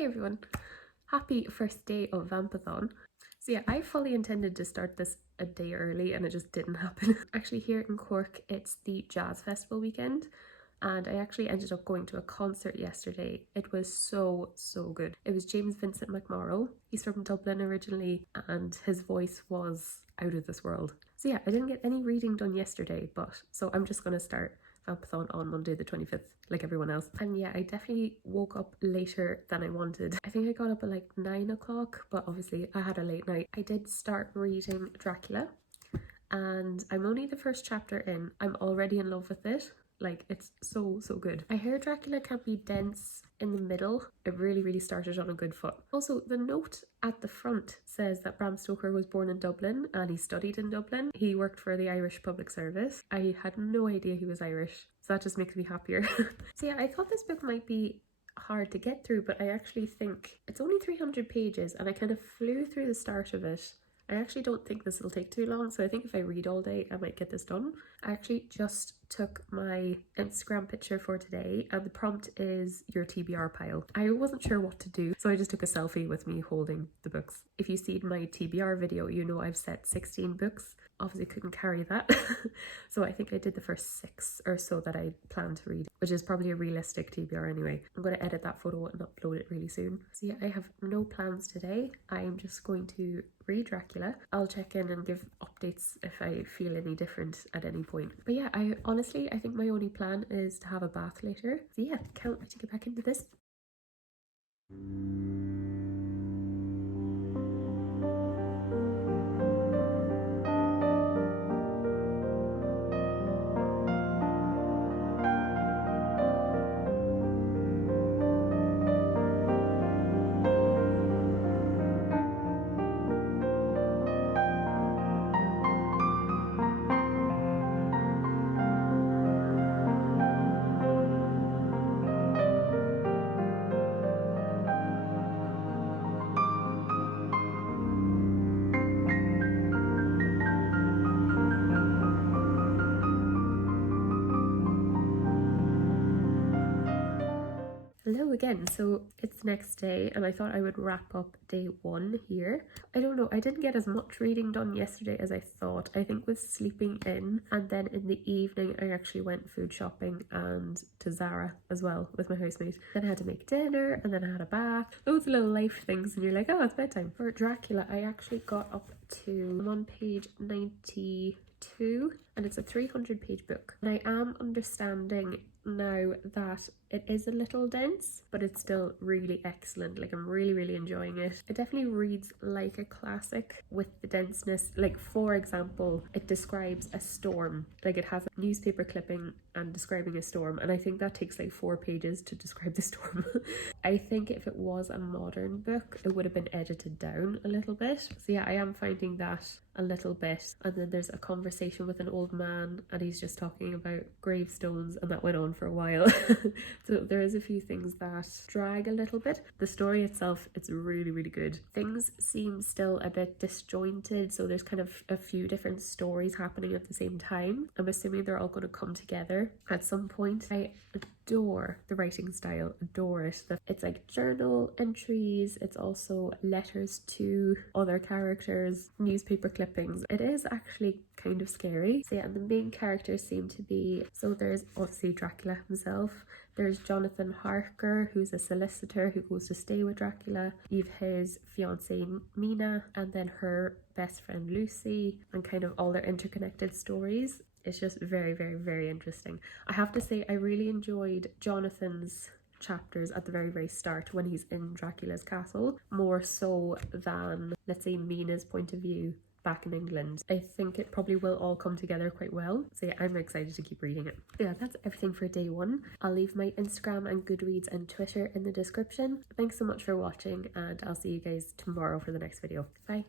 Hi everyone, happy first day of Vampathon. So yeah, I fully intended to start this a day early and it just didn't happen. Actually here in Cork it's the Jazz Festival weekend and I actually ended up going to a concert yesterday. It was so good. It was James Vincent McMorrow. He's from Dublin originally and his voice was out of this world. So yeah, I didn't get any reading done yesterday, so I'm just gonna start Vampathon on Monday the 25th like everyone else. And yeah, I definitely woke up later than I wanted. I think I got up at like 9 o'clock, but obviously I had a late night. I did start reading Dracula and I'm only the first chapter in. I'm already in love with it. Like, it's so good. I heard Dracula can be dense in the middle. It really started on a good foot. Also, the note at the front says that Bram Stoker was born in Dublin and he studied in Dublin. He worked for the Irish Public Service. I had no idea he was Irish, so that just makes me happier. So yeah, I thought this book might be hard to get through, but I actually think it's only 300 pages and I kind of flew through the start of it. I actually don't think this will take too long, so I think if I read all day I might get this done. I actually just took my Instagram picture for today and the prompt is your TBR pile. I wasn't sure what to do, so I just took a selfie with me holding the books. If you see my TBR video, you know I've set 16 books. Obviously couldn't carry that. So I think I did the first 6 or so that I planned to read, which is probably a realistic TBR anyway. I'm going to edit that photo and upload it really soon. So yeah, I have no plans today. I'm just going to read Dracula. I'll check in and give updates if I feel any different at any point. But yeah, I think my only plan is to have a bath later. So yeah, can't wait to get back into this. Hello again. So it's the next day and I thought I would wrap up day 1 here. I don't know, I didn't get as much reading done yesterday as I thought. I think with sleeping in, and then in the evening I actually went food shopping and to Zara as well with my housemate. Then I had to make dinner and then I had a bath. Loads of little life things and you're like, oh, it's bedtime. For Dracula, I actually got up to, I'm on page 92 and it's a 300-page book. And I am understanding now that it is a little dense, but it's still really excellent. Like, I'm really enjoying it. It definitely reads like a classic with the denseness. Like, for example, it describes a storm. Like, it has a newspaper clipping and describing a storm, and I think that takes like 4 pages to describe the storm. I think if it was a modern book, it would have been edited down a little bit. So yeah, I am finding that a little bit. And then there's a conversation with an old man and he's just talking about gravestones, and that went on for a while. So there is a few things that drag a little bit. The story itself, it's really good. Things seem still a bit disjointed, so there's kind of a few different stories happening at the same time. I'm assuming they're all going to come together at some point. I adore the writing style, adore it. It's like journal entries, it's also letters to other characters, newspaper clippings. It is actually kind of scary. So yeah, and the main characters seem to be, so there's obviously Dracula himself, there's Jonathan Harker, who's a solicitor who goes to stay with Dracula. You've his fiancée Mina, and then her best friend Lucy, and kind of all their interconnected stories. It's just very interesting. I have to say, I really enjoyed Jonathan's chapters at the very start when he's in Dracula's castle, more so than, let's say, Mina's point of view back in England. I think it probably will all come together quite well. So yeah, I'm excited to keep reading it. Yeah, that's everything for day 1. I'll leave my Instagram and Goodreads and Twitter in the description. Thanks so much for watching and I'll see you guys tomorrow for the next video. Bye.